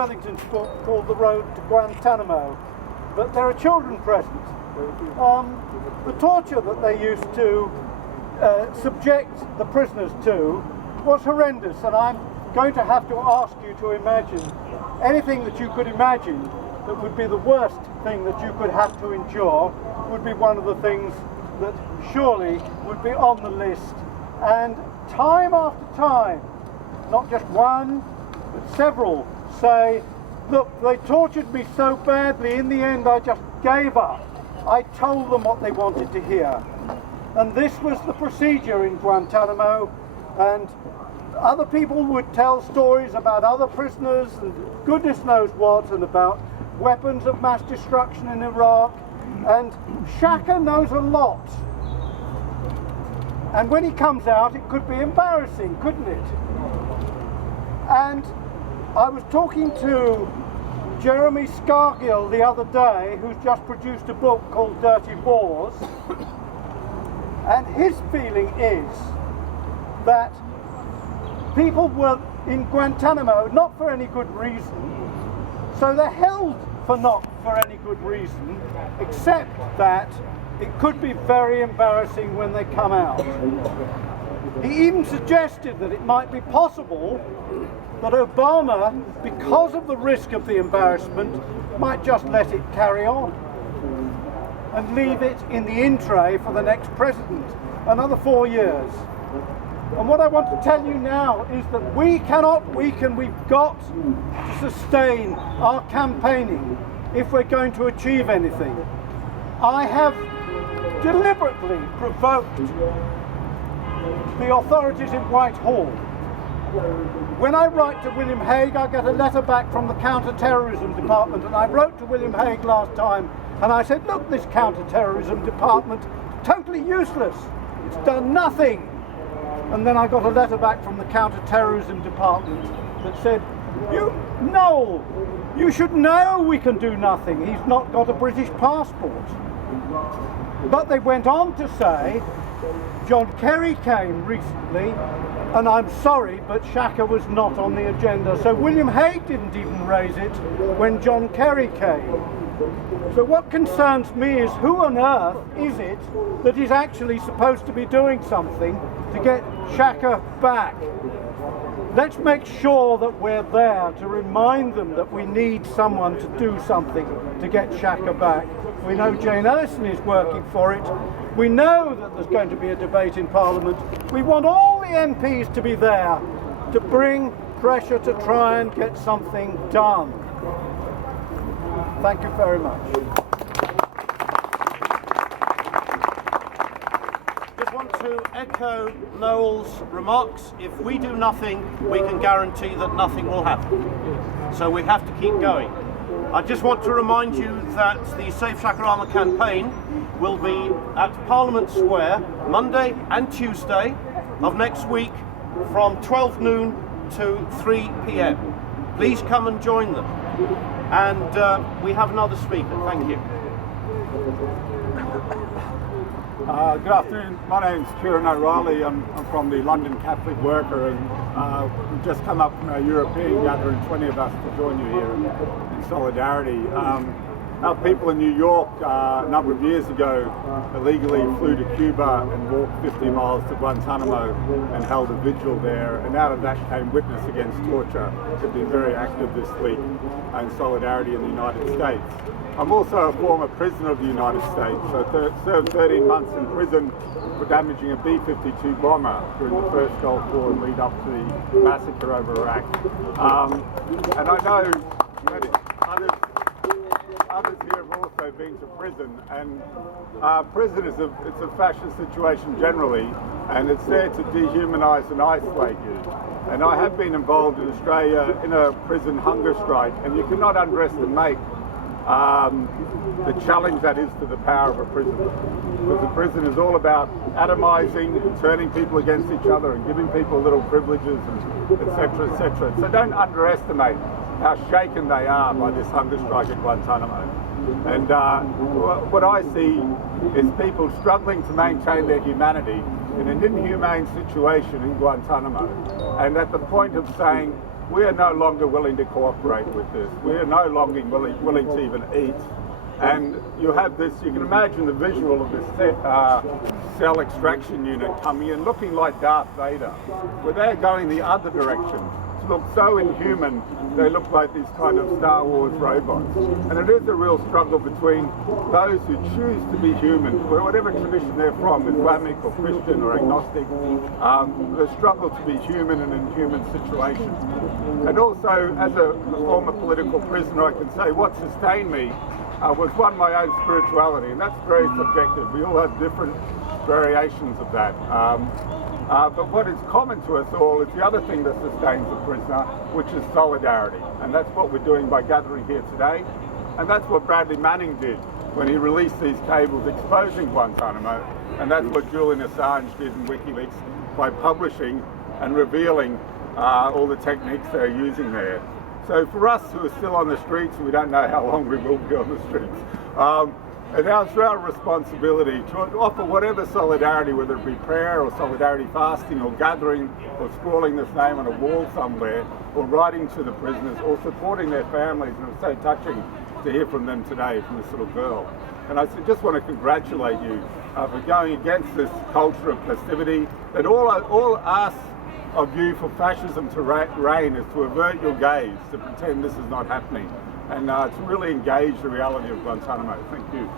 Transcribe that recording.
Wellington's book called The Road to Guantanamo, but there are children present. The torture that they used to subject the prisoners to was horrendous, and I'm going to have to ask you to imagine anything that you could imagine that would be the worst thing that you could have to endure would be one of the things that surely would be on the list. And time after time, not just one, but several say, look, they tortured me so badly, in the end I just gave up. I told them what they wanted to hear. And this was the procedure in Guantanamo, and other people would tell stories about other prisoners and goodness knows what, and about weapons of mass destruction in Iraq, and Shaka knows a lot. And when he comes out, it could be embarrassing, couldn't it? And I was talking to Jeremy Scargill the other day, who's just produced a book called Dirty Wars, and his feeling is that people were in Guantanamo not for any good reason, so they're held for not for any good reason, except that it could be very embarrassing when they come out. He even suggested that it might be possible that Obama, because of the risk of the embarrassment, might just let it carry on and leave it in the in tray for the next president, another 4 years. And what I want to tell you now is that we cannot weaken, we've got to sustain our campaigning if we're going to achieve anything. I have deliberately provoked the authorities in Whitehall. When I write to William Hague, I get a letter back from the counter-terrorism department, and I wrote to William Hague last time and I said, look, this counter-terrorism department, totally useless, it's done nothing. And then I got a letter back from the counter-terrorism department that said, Noel, you should know we can do nothing, he's not got a British passport. But they went on to say, John Kerry came recently, and I'm sorry, but Shaka was not on the agenda. So William Hague didn't even raise it when John Kerry came. So what concerns me is, who on earth is it that is actually supposed to be doing something to get Shaka back? Let's make sure that we're there to remind them that we need someone to do something to get Shaka back. We know Jane Ellison is working for it. We know that there's going to be a debate in Parliament. We want all the MPs to be there to bring pressure to try and get something done. Thank you very much. Just want to echo Noel's remarks. If we do nothing, we can guarantee that nothing will happen. So we have to keep going. I just want to remind you that the Save Shakarama campaign will be at Parliament Square Monday and Tuesday of next week from 12 noon to 3 p.m. Please come and join them. And we have another speaker. Thank you. Good afternoon. My name's Ciaron O'Reilly. I'm from the London Catholic Worker, and we've just come up from our European gathering, 20 of us, to join you here in solidarity. Our people in New York a number of years ago illegally flew to Cuba and walked 50 miles to Guantanamo and held a vigil there, and out of that came Witness Against Torture. We've been very active this week in solidarity in the United States. I'm also a former prisoner of the United States, so served 13 months in prison for damaging a B-52 bomber during the first Gulf War and lead up to the massacre over Iraq. And I know others here have also been to prison, and prison is it's a fascist situation generally, and it's there to dehumanise and isolate you. And I have been involved in Australia in a prison hunger strike, and you cannot underestimate the challenge that is to the power of a prison. Because the prison is all about atomising and turning people against each other and giving people little privileges, and etc., etc. So don't underestimate how shaken they are by this hunger strike at Guantanamo. And what I see is people struggling to maintain their humanity in an inhumane situation in Guantanamo, and at the point of saying, we are no longer willing to cooperate with this. We are no longer willing to even eat. And you have this, you can imagine the visual of this cell extraction unit coming in looking like Darth Vader, where they're going the other direction. To look so inhuman, they look like these kind of Star Wars robots. And it is a real struggle between those who choose to be human, whatever tradition they're from, Islamic or Christian or agnostic, the struggle to be human in inhuman situations. And also, as a former political prisoner, I can say what sustained me was one, my own spirituality, and that's very subjective. We all have different variations of that. But what is common to us all is the other thing that sustains a prisoner, which is solidarity. And that's what we're doing by gathering here today. And that's what Bradley Manning did when he released these cables exposing Guantánamo. And that's what Julian Assange did in WikiLeaks by publishing and revealing all the techniques they're using there. So for us who are still on the streets, we don't know how long we will be on the streets, it's our responsibility to offer whatever solidarity, whether it be prayer or solidarity fasting or gathering or scrawling this name on a wall somewhere or writing to the prisoners or supporting their families. And it was so touching to hear from them today, from this little girl. And I just want to congratulate you for going against this culture of passivity that all ask of you for fascism to reign is to avert your gaze, to pretend this is not happening, and to really engage the reality of Guantanamo. Thank you.